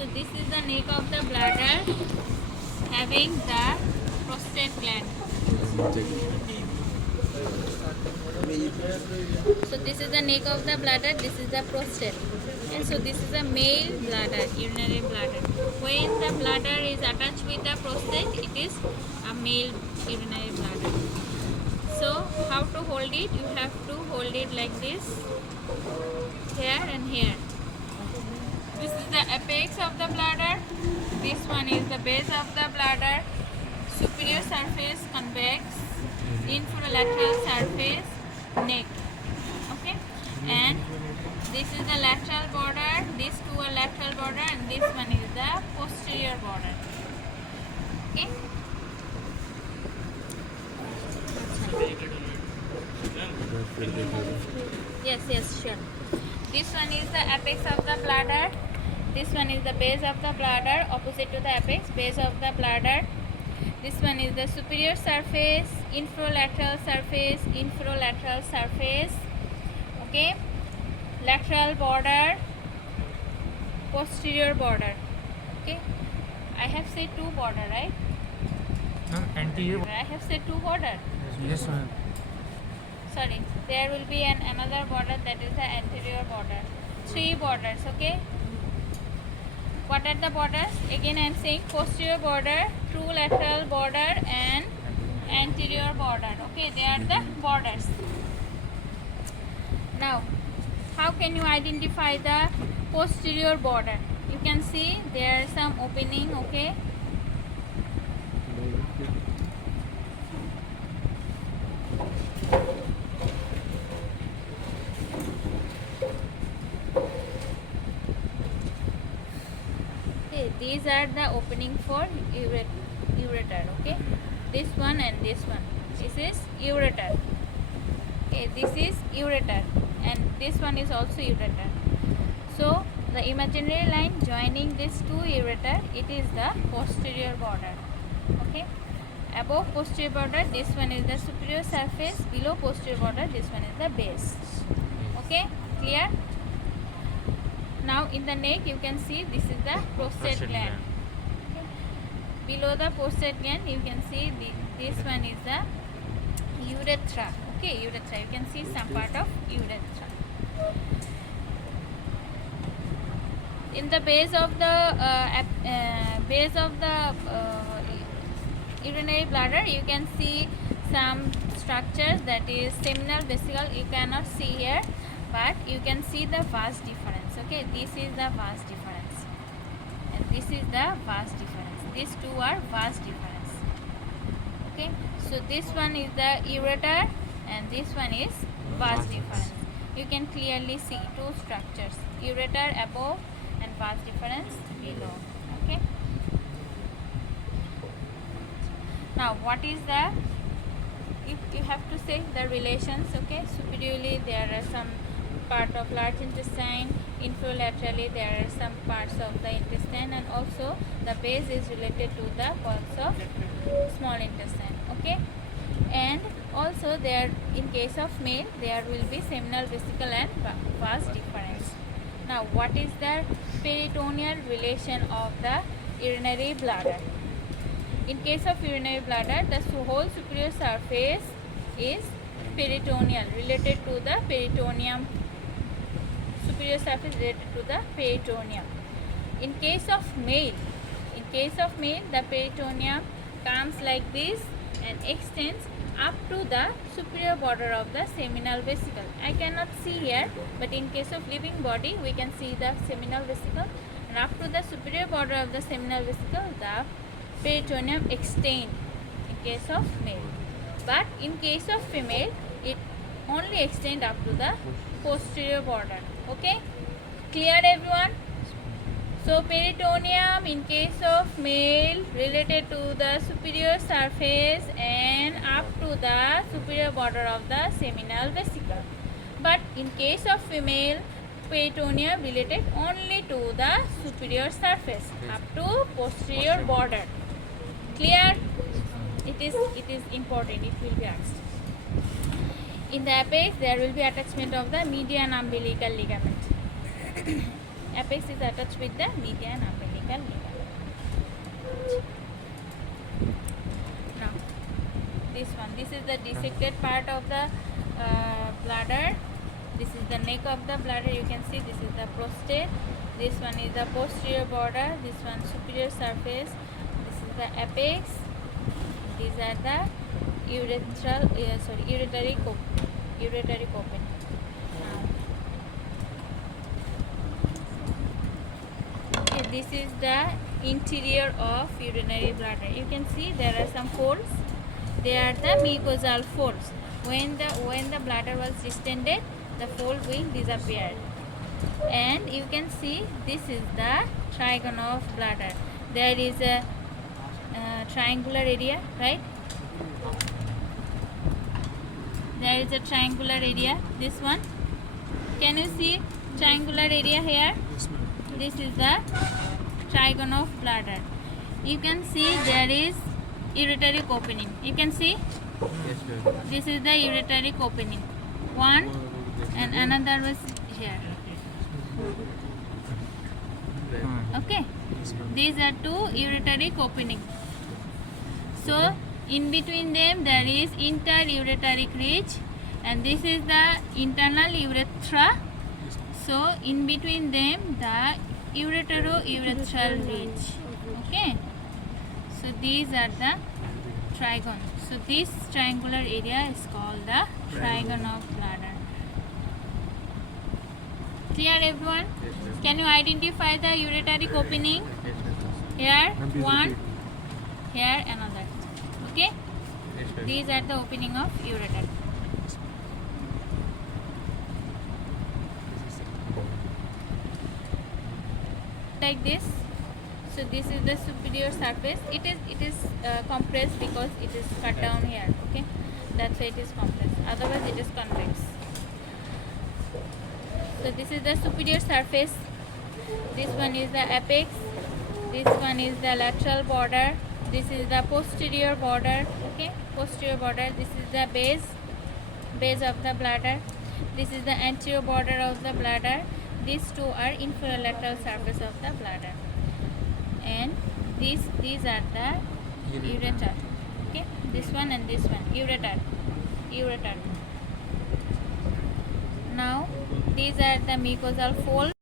So this is the neck of the bladder having the prostate gland. So this is the neck of the bladder, this is the prostate. And so this is a male bladder, urinary bladder. When the bladder is attached with the prostate, it is a male urinary bladder. So how to hold it? You have to hold it like this, here and here. This is the apex of the bladder. This one is the base of the bladder. Superior surface convex, infralateral surface neck. Okay, and this is the lateral border. These two are lateral border, and this one is the posterior border. Okay. Yes, sure. This one is the apex of the bladder. This one is the base of the bladder, opposite to the apex, base of the bladder. This one is the superior surface, infralateral surface. Okay, lateral border, posterior border. Okay, I have said two border, right? Anterior. I have said two border. Yes, ma'am. Sorry, there will be another border, that is the anterior border. Three borders. Okay. What are the borders? Again I am saying posterior border, true lateral border and anterior border. Okay, they are the borders. Now, how can you identify the posterior border? You can see there are some opening. Okay. These are the opening for ureter. Okay, this one and this one. This is ureter. Okay, this is ureter, and this one is also ureter. So the imaginary line joining these two ureter, it is the posterior border. Okay, above posterior border, this one is the superior surface. Below posterior border, this one is the base. Okay, clear? Now in the neck you can see this is the prostate gland. Okay. Below the prostate gland you can see this one is the urethra. Okay, urethra. You can see some part of urethra. In the base of the urinary bladder you can see some structures, that is seminal vesicle. You cannot see here, but you can see the vas difference. Okay, this is the vas difference, and this is the vas difference. These two are vas difference. Okay, so this one is the ureter, and this one is vas difference. You can clearly see two structures: ureter above and vas difference below. Okay. Now, what is the? You have to say the relations. Okay, superiorly there are some part of large intestine, infralaterally there are some parts of the intestine, and also the base is related to the parts of small intestine. Okay, and also there, in case of male, there will be seminal vesicle and vas difference. Now, what is the peritoneal relation of the urinary bladder? In case of urinary bladder, the whole superior surface is peritoneal, related to the peritoneum. Superior surface related to the peritoneum. In case of male, the peritoneum comes like this and extends up to the superior border of the seminal vesicle. I cannot see here, but in case of living body, we can see the seminal vesicle, and up to the superior border of the seminal vesicle, the peritoneum extends in case of male. But in case of female, it only extends up to the posterior border. Okay, clear everyone? So peritoneum in case of male related to the superior surface and up to the superior border of the seminal vesicle. But in case of female, peritoneum related only to the superior surface up to posterior border. Clear? It is important, it will be asked. In the apex, there will be attachment of the median umbilical ligament. Apex is attached with the media and umbilical ligament. Now, this one. This is the dissected part of the bladder. This is the neck of the bladder. You can see this is the prostate. This one is the posterior border. This one superior surface. This is the apex. These are the uretary coping. Okay, this is the interior of urinary bladder. You can see there are some folds. They are the mucosal folds. When the bladder was distended, the fold will disappear. And you can see this is the trigon of bladder. There is a triangular area, right? There is a triangular area. This one. Can you see triangular area here? This is the trigon of bladder. You can see there is uretary opening. You can see this is the uretary opening. One and another was here. Okay. These are two uretary openings. So in between them there is interureteric ridge, and this is the internal urethra. So in between them the uretero-urethral ridge. Okay. So these are the trigon. So this triangular area is called the trigon of bladder. Clear, everyone? Can you identify the ureteric opening? Here one, here another. Okay. These are the opening of ureter. Like this. So this is the superior surface. It is compressed because it is cut down here. Okay, that's why it is compressed. Otherwise, it is convex. So this is the superior surface. This one is the apex. This one is the lateral border. This is the posterior border. Okay, posterior border. This is the base of the bladder. This is the anterior border of the bladder. These two are inferior surface of the bladder, and these are the ureter. Okay, this one and this one, ureter. Now these are the mucosal folds.